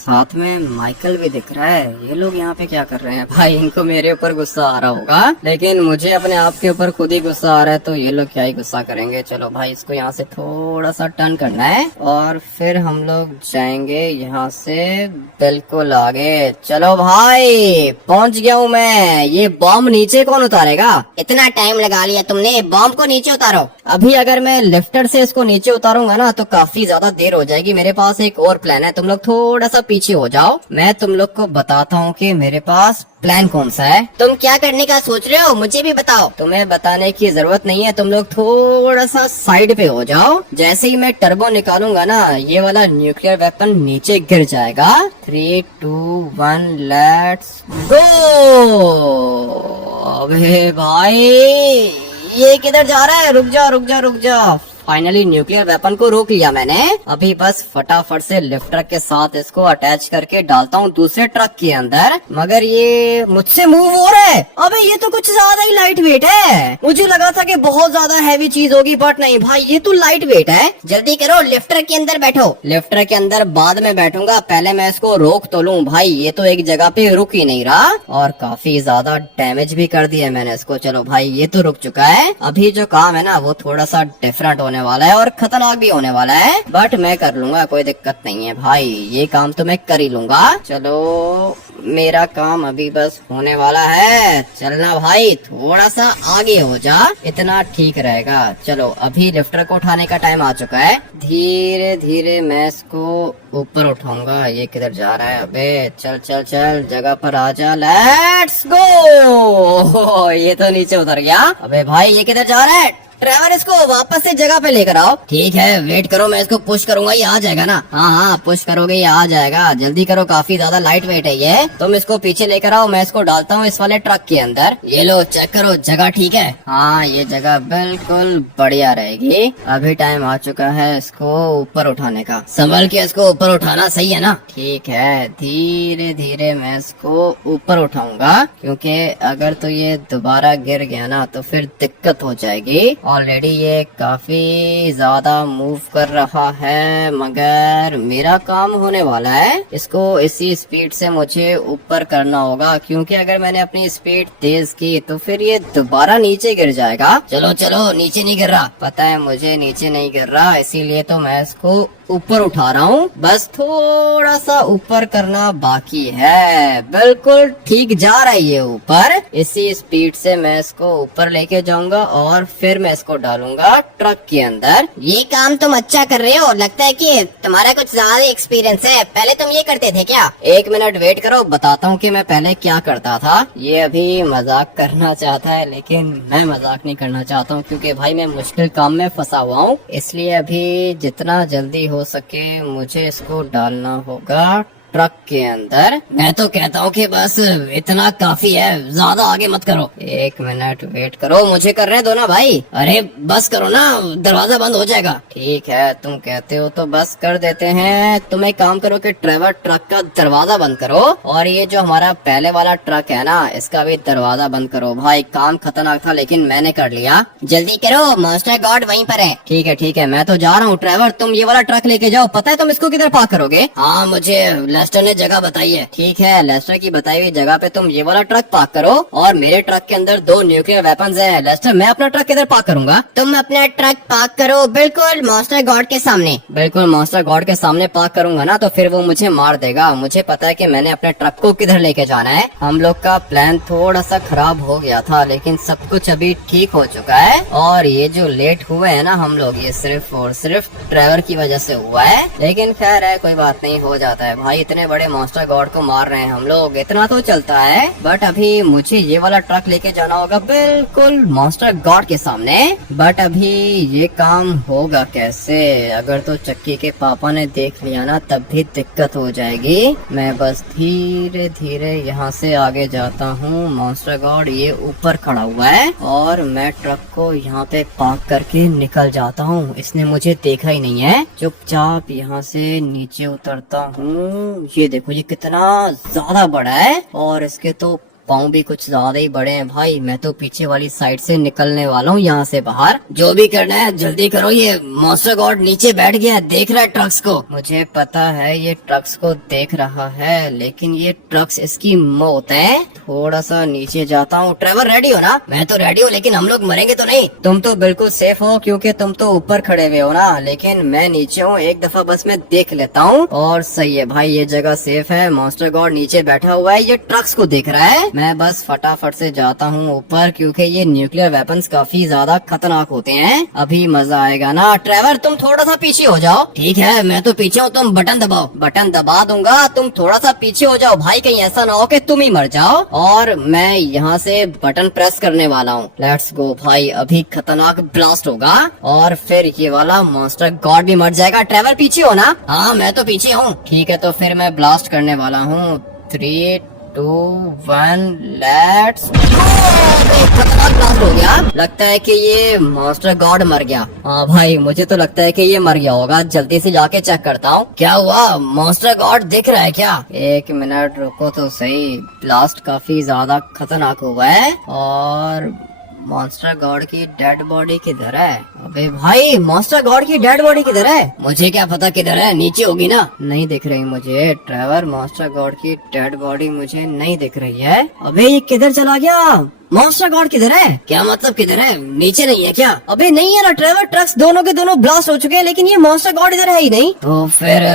साथ में माइकल भी दिख रहा है। ये लोग यहाँ पे क्या कर रहे हैं भाई? इनको मेरे ऊपर गुस्सा आ रहा होगा, लेकिन मुझे अपने आप के ऊपर खुद ही गुस्सा आ रहा है, तो ये लोग क्या ही गुस्सा करेंगे। चलो भाई, इसको यहाँ से थोड़ा सा टर्न करना है और फिर हम लोग जाएंगे यहाँ से बिल्कुल आगे। चलो भाई, पहुँच गया हूँ मैं। ये बॉम्ब नीचे कौन उतारेगा? इतना टाइम लगा लिया तुमने, बॉम्ब को नीचे उतारो। अभी अगर मैं लिफ्टर से इसको नीचे उतारूंगा ना तो काफी ज्यादा देर हो जाएगी। मेरे पास एक और प्लान है, तुम लोग थोड़ा सा पीछे हो जाओ, मैं तुम लोग को बताता हूँ कि मेरे पास प्लान कौन सा है। तुम क्या करने का सोच रहे हो, मुझे भी बताओ। तुम्हें बताने की जरूरत नहीं है, तुम लोग थोड़ा सा साइड पे हो जाओ। जैसे ही मैं टर्बो निकालूंगा ना, ये वाला न्यूक्लियर वेपन नीचे गिर जाएगा। 3, 2, 1 लेट्स गो। अबे भाई, ये किधर जा रहा है? रुक जा। फाइनली न्यूक्लियर वेपन को रोक लिया मैंने। अभी बस फटाफट से लिफ्टर के साथ इसको अटैच करके डालता हूँ दूसरे ट्रक के अंदर, मगर ये मुझसे मूव हो रहा है। अबे ये तो कुछ ज्यादा ही लाइट वेट है। मुझे लगा था कि बहुत ज्यादा हैवी चीज होगी, बट नहीं भाई, ये तो लाइट वेट है। जल्दी करो, लिफ्टर के अंदर बैठो। लिफ्टर के अंदर बाद में बैठूंगा, पहले मैं इसको रोक तो लूं। भाई ये तो एक जगह पे रुक ही नहीं रहा और काफी ज्यादा डैमेज भी कर दिया मैंने इसको। चलो भाई, ये तो रुक चुका है। अभी जो काम है ना, वो थोड़ा सा डिफरेंट होने वाला है और खतरनाक भी होने वाला है, बट मैं कर लूंगा, कोई दिक्कत नहीं है भाई। ये काम तो मैं कर ही लूंगा। चलो, मेरा काम अभी बस होने वाला है। चलना भाई, थोड़ा सा आगे हो जा, इतना ठीक रहेगा। चलो, अभी लिफ्टर को उठाने का टाइम आ चुका है। धीरे धीरे मैं इसको ऊपर उठाऊंगा। ये किधर जा रहा है? अबे चल जगह पर आ जा। Let's go. ये तो नीचे उतर गया। अबे भाई, ये किधर जा रहा है? ट्रेवर, इसको वापस से जगह पे लेकर आओ। ठीक है, वेट करो, मैं इसको पुश करूंगा, ये आ जाएगा ना? हाँ, पुश करोगे ये आ जाएगा। जल्दी करो, काफी ज्यादा लाइट वेट है ये। तुम इसको पीछे लेकर आओ, मैं इसको डालता हूँ इस वाले ट्रक के अंदर। ये लो, चेक करो, जगह ठीक है? हाँ, ये जगह बिल्कुल बढ़िया रहेगी। अभी टाइम आ चुका है इसको ऊपर उठाने का। संभल के इसको ऊपर उठाना, सही है ना? ठीक है, धीरे धीरे मैं इसको ऊपर उठाऊंगा, क्योंकि अगर तो ये दोबारा गिर गया ना तो फिर दिक्कत हो जाएगी। ऑलरेडी ये काफी ज्यादा मूव कर रहा है, मगर मेरा काम होने वाला है। इसको इसी स्पीड से मुझे ऊपर करना होगा, क्योंकि अगर मैंने अपनी स्पीड तेज की तो फिर ये दोबारा नीचे गिर जाएगा। चलो, नीचे नहीं गिर रहा। पता है मुझे नीचे नहीं गिर रहा, इसीलिए तो मैं इसको ऊपर उठा रहा हूँ। बस थोड़ा सा ऊपर करना बाकी है। बिल्कुल ठीक जा रहा है ये ऊपर। इसी स्पीड से मैं इसको ऊपर लेके जाऊंगा और फिर मैं इसको डालूंगा ट्रक के अंदर। ये काम तुम अच्छा कर रहे हो, लगता है कि तुम्हारा कुछ ज्यादा एक्सपीरियंस है। पहले तुम ये करते थे क्या? 1 मिनट वेट करो, बताता हूँ कि मैं पहले क्या करता था। ये अभी मजाक करना चाहता है लेकिन मैं मजाक नहीं करना चाहता हूँ, क्योंकि भाई मैं मुश्किल काम में फंसा हुआ हूँ। इसलिए अभी जितना जल्दी हो सके मुझे इसको डालना होगा ट्रक के अंदर। मैं तो कहता हूँ कि बस इतना काफी है, ज्यादा आगे मत करो। 1 मिनट वेट करो, मुझे करने दो ना भाई। अरे बस करो ना, दरवाजा बंद हो जाएगा। ठीक है, तुम कहते हो तो बस कर देते हैं। तुम एक काम करो कि ट्रेवर ट्रक का दरवाजा बंद करो, और ये जो हमारा पहले वाला ट्रक है ना, इसका भी दरवाजा बंद करो। भाई काम खतरनाक था लेकिन मैंने कर लिया। जल्दी करो, मॉन्स्टर गॉड वहीं पर है। ठीक है, मैं तो जा रहा हूँ। ट्रेवर तुम ये वाला ट्रक लेके जाओ। पता है तुम इसको किधर पार्क करोगे? हाँ, मुझे लेस्टर ने जगह बताई है। ठीक है, लेस्टर की बताई हुई जगह पे तुम ये वाला ट्रक पार्क करो, और मेरे ट्रक के अंदर 2 न्यूक्लियर वेपन्स हैं। लेस्टर मैं अपना ट्रक किधर पार्क करूंगा? तुम अपना ट्रक पार्क करो बिल्कुल मॉन्स्टर गॉड के सामने। बिल्कुल मॉन्स्टर गॉड के सामने पार्क करूंगा ना, तो फिर वो मुझे मार देगा। मुझे पता है कि मैंने अपने ट्रक को किधर लेके जाना है। हम लोग का प्लान थोड़ा सा खराब हो गया था, लेकिन सब कुछ अभी ठीक हो चुका है। और ये जो लेट हुए हैं ना हम लोग, ये सिर्फ और सिर्फ ट्रेवर की वजह से हुआ है। लेकिन खैर है, कोई बात नहीं, हो जाता है भाई। इतने बड़े मॉन्स्टर गॉड को मार रहे हैं हम लोग, इतना तो चलता है। बट अभी मुझे ये वाला ट्रक लेके जाना होगा बिल्कुल मॉन्स्टर गॉड के सामने। बट अभी ये काम होगा कैसे? अगर तो चक्की के पापा ने देख लिया ना, तब भी दिक्कत हो जाएगी। मैं बस धीरे धीरे यहाँ से आगे जाता हूँ। मॉन्स्टर गॉड ये ऊपर खड़ा हुआ है, और मैं ट्रक को यहाँ पे पार्क करके निकल जाता हूँ। इसने मुझे देखा ही नहीं है। चुपचाप यहाँ से नीचे उतरता हूँ। ये देखो, ये कितना ज्यादा बड़ा है, और इसके तो पाँव भी कुछ ज्यादा ही बड़े हैं भाई। मैं तो पीछे वाली साइड से निकलने वाला हूँ यहाँ से बाहर। जो भी करना है जल्दी करो, ये मॉन्स्टर गॉड नीचे बैठ गया है, देख रहा है ट्रक्स को। मुझे पता है ये ट्रक्स को देख रहा है, लेकिन ये ट्रक्स इसकी मौत है। थोड़ा सा नीचे जाता हूँ। ट्रेवर रेडी हो ना? मैं तो रेडी हूँ, लेकिन हम लोग मरेंगे तो नहीं? तुम तो बिल्कुल सेफ हो, क्योंकि तुम तो ऊपर खड़े हुए हो ना, लेकिन मैं नीचे हूँ। एक दफा बस मैं देख लेता हूँ। और सही है भाई, ये जगह सेफ है। मॉन्स्टर गॉड नीचे बैठा हुआ है, ये ट्रक्स को देख रहा है। मैं बस फटाफट से जाता हूँ ऊपर, क्योंकि ये न्यूक्लियर वेपन्स काफी ज्यादा खतरनाक होते हैं। अभी मजा आएगा ना। ट्रेवर तुम थोड़ा सा पीछे हो जाओ। ठीक है, मैं तो पीछे हूँ, तुम बटन दबाओ। बटन दबा दूंगा, तुम थोड़ा सा पीछे हो जाओ भाई, कहीं ऐसा ना हो कि तुम ही मर जाओ। और मैं यहाँ से बटन प्रेस करने वाला हूँ। लेट्स गो भाई, अभी खतरनाक ब्लास्ट होगा, और फिर ये वाला मॉन्स्टर गॉड भी मर जाएगा। ट्रेवर पीछे हो ना? हाँ, मैं तो पीछे हूँ। ठीक है, तो फिर मैं ब्लास्ट करने वाला हूँ। 3, 2, 1 लेट्स। खतरनाक ब्लास्ट हो गया। लगता है कि ये मॉन्स्टर गॉड मर गया। हाँ भाई, मुझे तो लगता है कि ये मर गया होगा। जल्दी से जाके चेक करता हूँ। क्या हुआ, मॉन्स्टर गॉड दिख रहा है क्या? 1 मिनट रुको तो सही। ब्लास्ट काफी ज्यादा खतरनाक हुआ है, और मॉन्स्टर गॉड की डेड बॉडी किधर है? अबे भाई, मॉन्स्टर गॉड की डेड बॉडी किधर है? मुझे क्या पता किधर है, नीचे होगी ना। नहीं दिख रही मुझे ट्रेवर। मॉन्स्टर गॉड की डेड बॉडी मुझे नहीं दिख रही है। अबे ये किधर चला गया? मॉन्स्टर गॉड किधर है? क्या मतलब किधर है, नीचे नहीं है क्या? अबे नहीं है ना ट्रेवर, ट्रक्स दोनों के दोनों ब्लास्ट हो चुके हैं, लेकिन ये मॉन्स्टर गॉड इधर है ही नहीं। तो फिर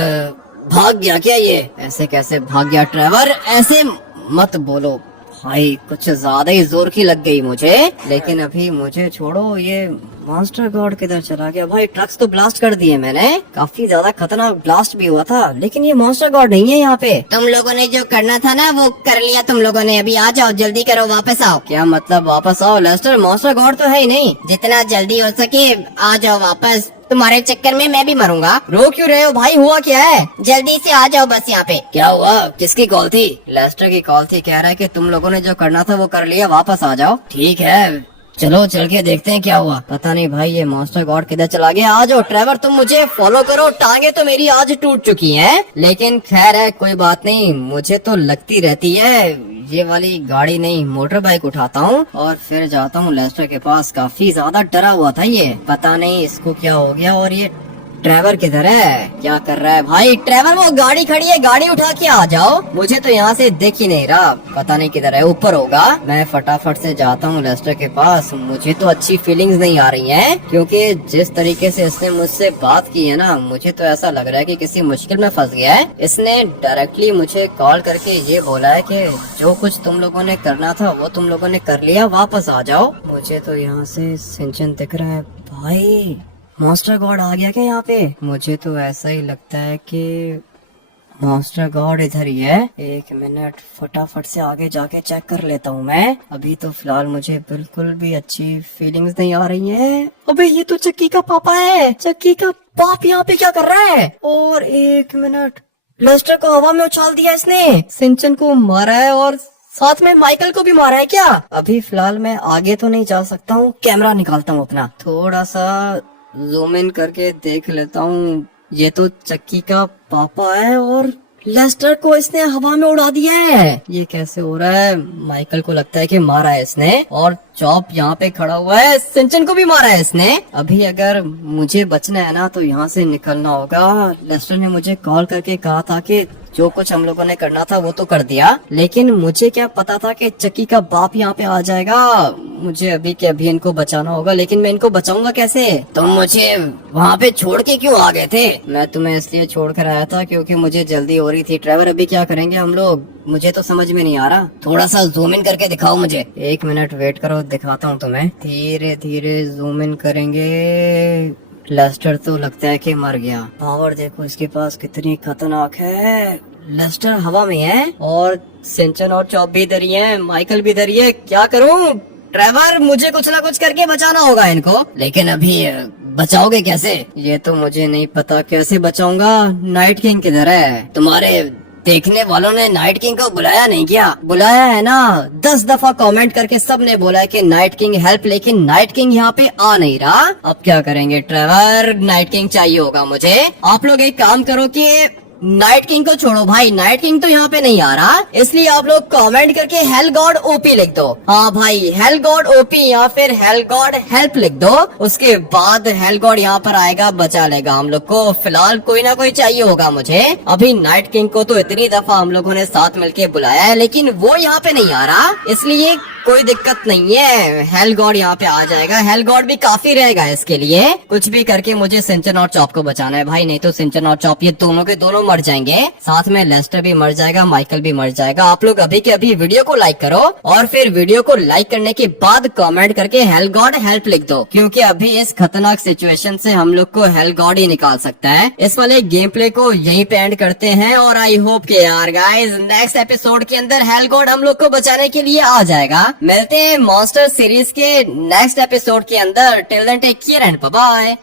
भाग गया क्या ये? ऐसे कैसे भाग गया ट्रेवर? ऐसे मत बोलो भाई, कुछ ज्यादा ही जोर की लग गई मुझे। लेकिन अभी मुझे छोड़ो। ये मॉन्स्टर गॉड किधर चला गया? भाई ट्रक्स तो ब्लास्ट कर दिए मैंने, काफी ज्यादा खतरनाक ब्लास्ट भी हुआ था, लेकिन ये मॉन्स्टर गॉड नहीं है यहाँ पे। तुम लोगों ने जो करना था ना वो कर लिया तुम लोगों ने। अभी आ जाओ, जल्दी करो, वापस आओ। क्या मतलब वापस आओ? लेस्टर, मॉन्स्टर गॉड तो है ही नहीं। जितना जल्दी हो सके आ जाओ वापस। तुम्हारे चक्कर में मैं भी मरूंगा। रो क्यों रहे हो भाई? हुआ क्या है? जल्दी से आ जाओ बस यहाँ पे। क्या हुआ? किसकी कॉल थी? लेस्टर की कॉल थी। कह रहा है कि तुम लोगों ने जो करना था वो कर लिया, वापस आ जाओ। ठीक है, चलो चल के देखते हैं क्या हुआ। पता नहीं भाई, ये मॉन्स्टर गॉड किधर चला गया। आ जाओ ट्रेवर, तुम मुझे फॉलो करो। टांगे तो मेरी आज टूट चुकी हैं, लेकिन खैर है, कोई बात नहीं। मुझे तो लगती रहती है, ये वाली गाड़ी नहीं, मोटर बाइक उठाता हूँ और फिर जाता हूँ लेस्टर के पास। काफी ज्यादा डरा हुआ था ये, पता नहीं इसको क्या हो गया। और ये ट्रेवर किधर है? क्या कर रहा है भाई? ट्रेवर वो गाड़ी खड़ी है, गाड़ी उठा के आ जाओ। मुझे तो यहाँ से दिख ही नहीं रहा, पता नहीं किधर है। ऊपर होगा। मैं फटाफट से जाता हूँ लेस्टर के पास। मुझे तो अच्छी फीलिंग्स नहीं आ रही हैं, क्योंकि जिस तरीके से इसने मुझसे बात की है ना, मुझे तो ऐसा लग रहा है कि किसी मुश्किल में फंस गया है। इसने डायरेक्टली मुझे कॉल करके ये बोला है कि जो कुछ तुम लोगों ने करना था वो तुम लोगों ने कर लिया, वापस आ जाओ। मुझे तो यहाँ से सिंचन दिख रहा है। भाई मॉन्स्टर गॉड आ गया क्या यहाँ पे? मुझे तो ऐसा ही लगता है कि मॉन्स्टर गॉड इधर ही है। एक मिनट, फटाफट से आगे जाके चेक कर लेता हूँ मैं। अभी तो फिलहाल मुझे बिल्कुल भी अच्छी फीलिंग्स नहीं आ रही हैं। अबे ये तो चक्की का पापा है। चक्की का बाप यहाँ पे क्या कर रहा है? और एक मिनट, लेस्टर को हवा में उछाल दिया इसने, सिंचन को मारा है और साथ में माइकल को भी मारा है क्या? अभी फिलहाल मैं आगे तो नहीं जा सकता हूँ। कैमरा निकालता हूँ अपना, थोड़ा सा जूम इन करके देख लेता हूँ। ये तो चक्की का पापा है और लेस्टर को इसने हवा में उड़ा दिया है। ये कैसे हो रहा है? माइकल को लगता है कि मारा है इसने, और चॉप यहाँ पे खड़ा हुआ है। सिंचन को भी मारा है इसने। अभी अगर मुझे बचना है ना तो यहाँ से निकलना होगा। लेस्टर ने मुझे कॉल करके कहा था कि जो कुछ हम लोगों ने करना था वो तो कर दिया, लेकिन मुझे क्या पता था कि चक्की का बाप यहाँ पे आ जाएगा। मुझे अभी के अभी इनको बचाना होगा, लेकिन मैं इनको बचाऊंगा कैसे? तुम मुझे वहाँ पे छोड़ के क्यों आ गए थे? मैं तुम्हें इसलिए छोड़ कर आया था क्योंकि मुझे जल्दी हो रही थी। ट्रेवर अभी क्या करेंगे हम लोग? मुझे तो समझ में नहीं आ रहा। थोड़ा सा जूम इन करके दिखाओ मुझे। एक मिनट वेट करो, दिखाता हूँ तुम्हें। धीरे धीरे जूम इन करेंगे। लेस्टर तो लगता है कि मर गया। पावर देखो इसके पास कितनी खतरनाक है। लेस्टर हवा में है और सिंचन और चॉप भी इधर ही है, माइकल भी इधर ही है। क्या करूं? ट्रेवर मुझे कुछ ना कुछ करके बचाना होगा इनको। लेकिन अभी बचाओगे कैसे? ये तो मुझे नहीं पता कैसे बचाऊंगा। नाइट किंग किधर है? तुम्हारे देखने वालों ने नाइट किंग को बुलाया नहीं क्या? बुलाया है ना, 10 दफा कमेंट करके सबने बोला है कि नाइट किंग हेल्प, लेकिन नाइट किंग यहाँ पे आ नहीं रहा। अब क्या करेंगे ट्रेवर? नाइट किंग चाहिए होगा मुझे। आप लोग एक काम करो कि नाइट किंग को छोड़ो भाई, नाइट किंग तो यहाँ पे नहीं आ रहा, इसलिए आप लोग कमेंट करके हेल गॉड ओपी लिख दो। हाँ भाई, हेल गॉड ओपी या फिर हेल गॉड हेल्प लिख दो। उसके बाद हेल गॉड यहाँ पर आएगा, बचा लेगा हम लोग को। फिलहाल कोई ना कोई चाहिए होगा मुझे। अभी नाइट किंग को तो इतनी दफा हम लोगों ने साथ मिलके बुलाया है, लेकिन वो यहाँ पे नहीं आ रहा, इसलिए कोई दिक्कत नहीं है। हेल गॉड यहाँ पे आ जाएगा। हेल गॉड भी काफी रहेगा इसके लिए। कुछ भी करके मुझे सिंचन और चॉप को बचाना है भाई, नहीं तो सिंचन और चॉप ये दोनों के दोनों मर जाएंगे। साथ में लेस्टर भी मर जाएगा, माइकल भी मर जाएगा। आप लोग अभी के अभी वीडियो को लाइक करो और फिर वीडियो को लाइक करने के बाद कमेंट करके हेल गॉड हेल्प लिख दो, क्योंकि अभी इस खतरनाक सिचुएशन से हम लोग को हेल गॉड ही निकाल सकता है। इस वाले गेम प्ले को यहीं पे एंड करते हैं और आई होप के यार गाइस नेक्स्ट एपिसोड के अंदर हेल गॉड हम लोग को बचाने के लिए आ जाएगा। मिलते हैं मॉन्स्टर सीरीज के नेक्स्ट एपिसोड के अंदर। Till then take care and bye bye.